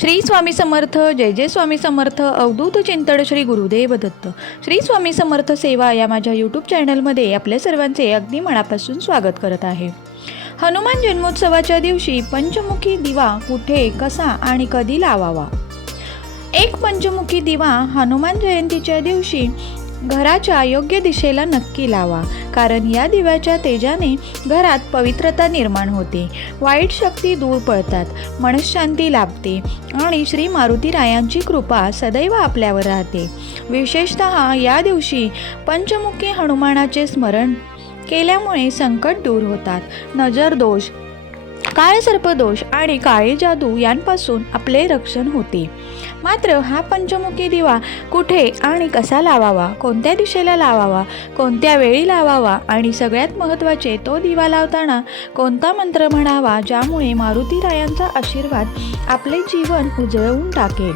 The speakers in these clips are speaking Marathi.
श्री स्वामी समर्थ. जय जय स्वामी समर्थ. अवधूत चिंतन श्री गुरुदेव दत्त. श्री स्वामी समर्थ सेवा या माझ्या यूट्यूब चॅनलमध्ये आपल्या सर्वांचे अगदी मनापासून स्वागत करत आहे. हनुमान जन्मोत्सवाच्या दिवशी पंचमुखी दिवा कुठे, कसा आणि कधी लावावा? एक पंचमुखी दिवा हनुमान जयंतीच्या दिवशी घराच्या योग्य दिशेला नक्की लावा, कारण या दिव्याच्या तेजाने घरात पवित्रता निर्माण होते, वाईट शक्ती दूर पळतात, मनःशांती लाभते आणि श्री मारुतीरायांची कृपा सदैव आपल्यावर राहते. विशेषतः या दिवशी पंचमुखी हनुमानाचे स्मरण केल्यामुळे संकट दूर होतात. नजर दोष, काळसर्पदोष आणि काळी जादू यांपासून आपले रक्षण होते. मात्र हा पंचमुखी दिवा कुठे आणि कसा लावावा, कोणत्या दिशेला लावावा, कोणत्या वेळी लावावा आणि सगळ्यात महत्त्वाचे, तो दिवा लावताना कोणता मंत्र म्हणावा ज्यामुळे मारुतीरायांचा आशीर्वाद आपले जीवन उजळवून टाकेल?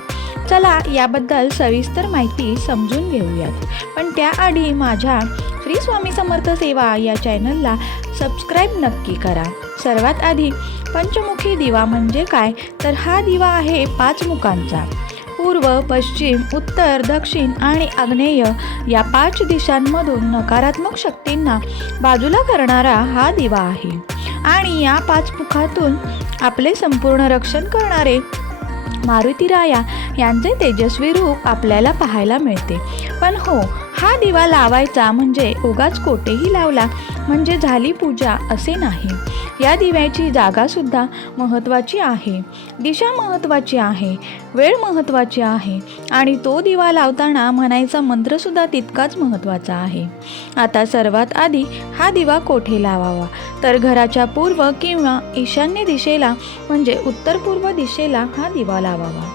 चला याबद्दल सविस्तर माहिती समजून घेऊयात. पण त्याआधी माझ्या श्री स्वामी समर्थ सेवा या चॅनलला सबस्क्राईब नक्की करा. सर्वात आधी पंचमुखी दिवा म्हणजे काय, तर हा दिवा आहे 5 मुखांचा. पूर्व, पश्चिम, उत्तर, दक्षिण आणि आग्नेय या 5 दिशांमधून नकारात्मक शक्तींना बाजूला करणारा हा दिवा आहे. आणि या 5 मुखातून आपले संपूर्ण रक्षण करणारे मारुतीराया यांचे तेजस्वी रूप आपल्याला पाहायला मिळते. पण हो, हा दिवा लावायचा म्हणजे उगाच कोठेही लावला म्हणजे झाली पूजा असे नाही. या दिव्याची जागासुद्धा महत्त्वाची आहे, दिशा महत्त्वाची आहे, वेळ महत्त्वाची आहे आणि तो दिवा लावताना म्हणायचा मंत्रसुद्धा तितकाच महत्त्वाचा आहे. आता सर्वात आधी हा दिवा कोठे लावावा, तर घराच्या पूर्व किंवा ईशान्य दिशेला म्हणजे उत्तर पूर्व दिशेला हा दिवा लावावा.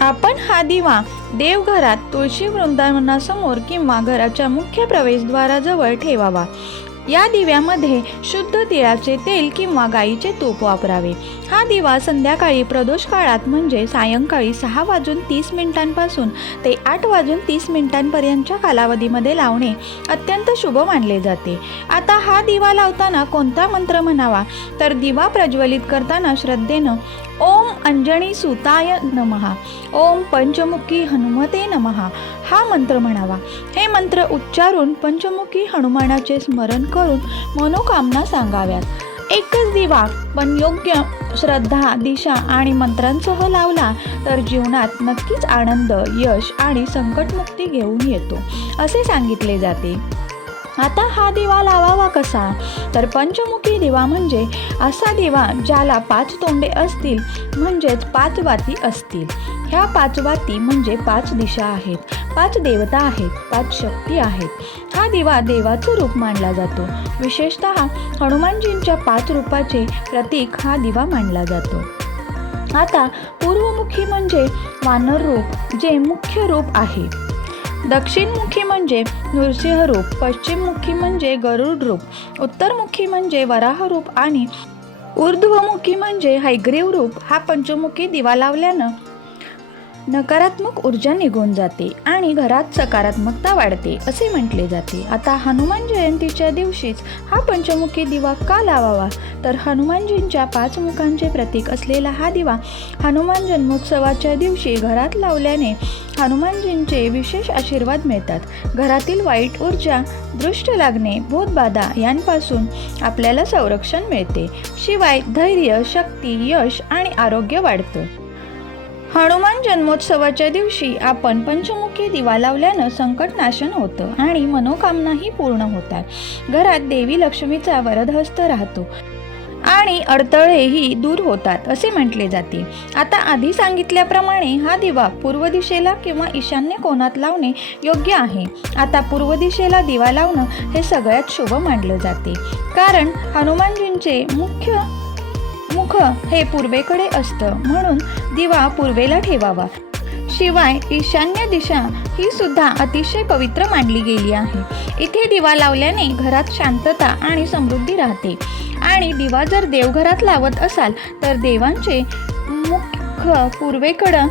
आपण हा दिवा देवघरात तुळशी वृंदावनासमोर किंवा घराच्या मुख्य प्रवेशद्वाराजवळ ठेवावा. या दिव्यामध्ये शुद्ध तिळाचे तेल किंवा गाईचे तूप वापरावे. हा दिवा संध्याकाळी प्रदोष काळात म्हणजे सायंकाळी 6:30 पासून ते 8:30 पर्यंतच्या कालावधीमध्ये लावणे अत्यंत शुभ मानले जाते. आता हा दिवा लावताना कोणता मंत्र म्हणावा, तर दिवा प्रज्वलित करताना श्रद्धेनं ओम अंजनी सुताय नमः, ओम पंचमुखी हनुमते नमः हा मंत्र म्हणावा. हे मंत्र उच्चारून पंचमुखी हनुमानाचे स्मरण करून मनोकामना सांगाव्यात. एकच दिवा पण योग्य श्रद्धा, दिशा आणि मंत्रांसह लावला तर जीवनात नक्कीच आनंद, यश आणि संकटमुक्ती घेऊन येतो असे सांगितले जाते. आता हा दिवा लावावा कसा, तर पंचमुखी दिवा म्हणजे असा दिवा ज्याला 5 तोंडे असतील, म्हणजेच 5 वाती असतील. ह्या 5 वाती म्हणजे 5 दिशा आहेत, 5 देवता आहेत, 5 शक्ती आहेत. हा दिवा देवाचं रूप मानला जातो. विशेषतः हनुमानजींच्या 5 रूपाचे प्रतीक हा दिवा मानला जातो. आता पूर्वमुखी म्हणजे वानर रूप, जे मुख्य रूप आहे. दक्षिणमुखी म्हणजे नृसिंह रूप, पश्चिममुखी म्हणजे गरुड रूप, उत्तरमुखी म्हणजे वराह रूप आणि ऊर्ध्वमुखी म्हणजे हयग्रीव रूप. हा पंचमुखी दिवा लावल्यानं नकारात्मक ऊर्जा निघून जाते आणि घरात सकारात्मकता वाढते असे म्हटले जाते. आता हनुमान जयंतीच्या दिवशीच हा पंचमुखी दिवा का लावावा, तर हनुमानजींच्या 5 मुखांचे प्रतीक असलेला हा दिवा हनुमान जन्मोत्सवाच्या दिवशी घरात लावल्याने हनुमानजींचे विशेष आशीर्वाद मिळतात. घरातील वाईट ऊर्जा, दृष्ट लागणे, भूतबाधा यांपासून आपल्याला संरक्षण मिळते. शिवाय धैर्य, शक्ती, यश आणि आरोग्य वाढतं. हनुमान जन्मोत्सवाच्या दिवशी आपण पंचमुखी दिवा लावल्यानं संकटनाशन होतं आणि मनोकामनाही पूर्ण होतात. घरात देवी लक्ष्मीचा वरदहस्त राहतो आणि अडथळेही दूर होतात असे म्हटले जाते. आता आधी सांगितल्याप्रमाणे हा दिवा पूर्व दिशेला किंवा ईशान्य कोणात लावणे योग्य आहे. आता पूर्व दिशेला दिवा लावणं हे सगळ्यात शुभ मानले जाते, कारण हनुमानजींचे मुख्य मुख हे पूर्वेकडे असतं, म्हणून दिवा पूर्वेला ठेवावा. शिवाय ईशान्य दिशा ही सुद्धा अतिशय पवित्र मानली गेली आहे. इथे दिवा लावल्याने घरात शांतता आणि समृद्धी राहते. आणि दिवा जर देवघरात लावत असाल तर देवांचे मुख पूर्वेकडं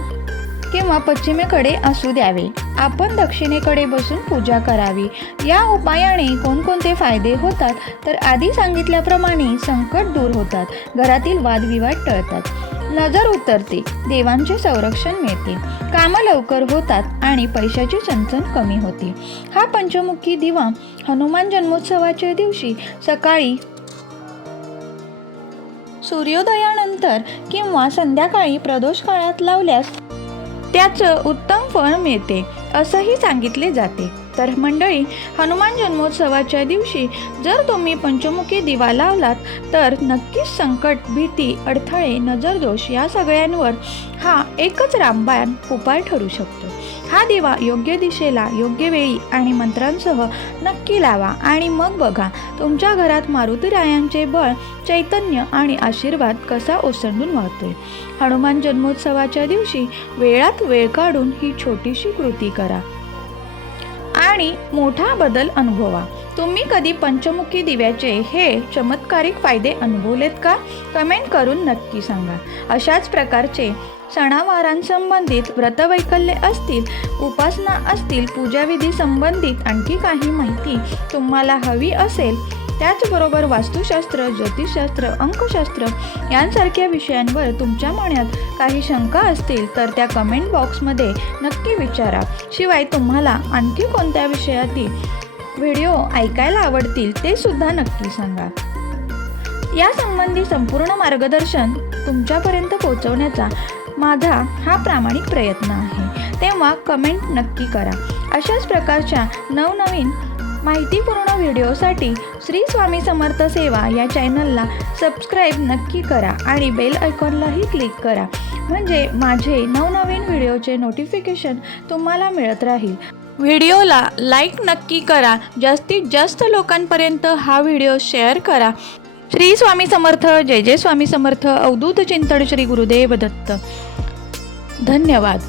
किंवा पश्चिमेकडे असू द्यावे. आपण दक्षिणेकडे बसून पूजा करावी. या उपायाने कोणकोणते फायदे होतात, तर आधी सांगितल्याप्रमाणे संकट दूर होतात, घरातील वादविवाद टळतात, नजर उतरते, देवांचे संरक्षण मिळते, कामं लवकर होतात आणि पैशाची चणचण कमी होते. हा पंचमुखी दिवा हनुमान जन्मोत्सवाच्या दिवशी सकाळी सूर्योदयानंतर किंवा संध्याकाळी प्रदोष काळात लावल्यास त्याचं उत्तम फळ मिळते असंही सांगितले जाते. तर मंडळी, हनुमान जन्मोत्सवाच्या दिवशी जर तुम्ही पंचमुखी दिवा लावलात तर नक्कीच संकट, भीती, अडथळे, नजरदोष या सगळ्यांवर हा एकच रामबाण उपाय ठरू शकतो. हा दिवा योग्य दिशेला, योग्य वेळी आणि मंत्रांसह नक्की लावा आणि मग बघा तुमच्या घरात मारुतीरायांचे बळ, चैतन्य आणि आशीर्वाद कसा ओसंडून वाहतोय. हनुमान जन्मोत्सवाच्या दिवशी वेळात वेळ काढून ही छोटीशी कृती करा आणि मोठा बदल अनुभवा. तुम्ही कधी पंचमुखी दिव्याचे हे चमत्कारिक फायदे अनुभवलेत का? कमेंट करून नक्की सांगा. अशाच प्रकारचे सणावारांसंबंधित व्रतवैकल्य असतील, उपासना असतील, पूजाविधी संबंधित आणखी काही माहिती तुम्हाला हवी असेल, त्याचबरोबर वास्तुशास्त्र, ज्योतिषशास्त्र, अंकशास्त्र यांसारख्या विषयांवर तुमच्या मनात काही शंका असतील तर त्या कमेंट बॉक्समध्ये नक्की विचारा. शिवाय तुम्हाला आणखी कोणत्या विषयातील व्हिडिओ ऐकायला आवडतील ते सुद्धा नक्की सांगा. यासंबंधी संपूर्ण मार्गदर्शन तुमच्यापर्यंत पोहोचवण्याचा माझा हा प्रामाणिक प्रयत्न आहे. तेव्हा कमेंट नक्की करा. अशाच प्रकारच्या नवनवीन माहितीपूर्ण व्हिडिओसाठी श्री स्वामी समर्थ सेवा या चॅनलला सबस्क्राईब नक्की करा आणि बेल आयकॉनलाही क्लिक करा, म्हणजे माझे नवनवीन व्हिडिओचे नोटिफिकेशन तुम्हाला मिळत राहील. व्हिडिओला लाईक नक्की करा. जास्तीत जास्त लोकांपर्यंत हा व्हिडिओ शेअर करा. श्री स्वामी समर्थ. जय जय स्वामी समर्थ. अवधूत चिंतन श्री गुरुदेव दत्त. धन्यवाद.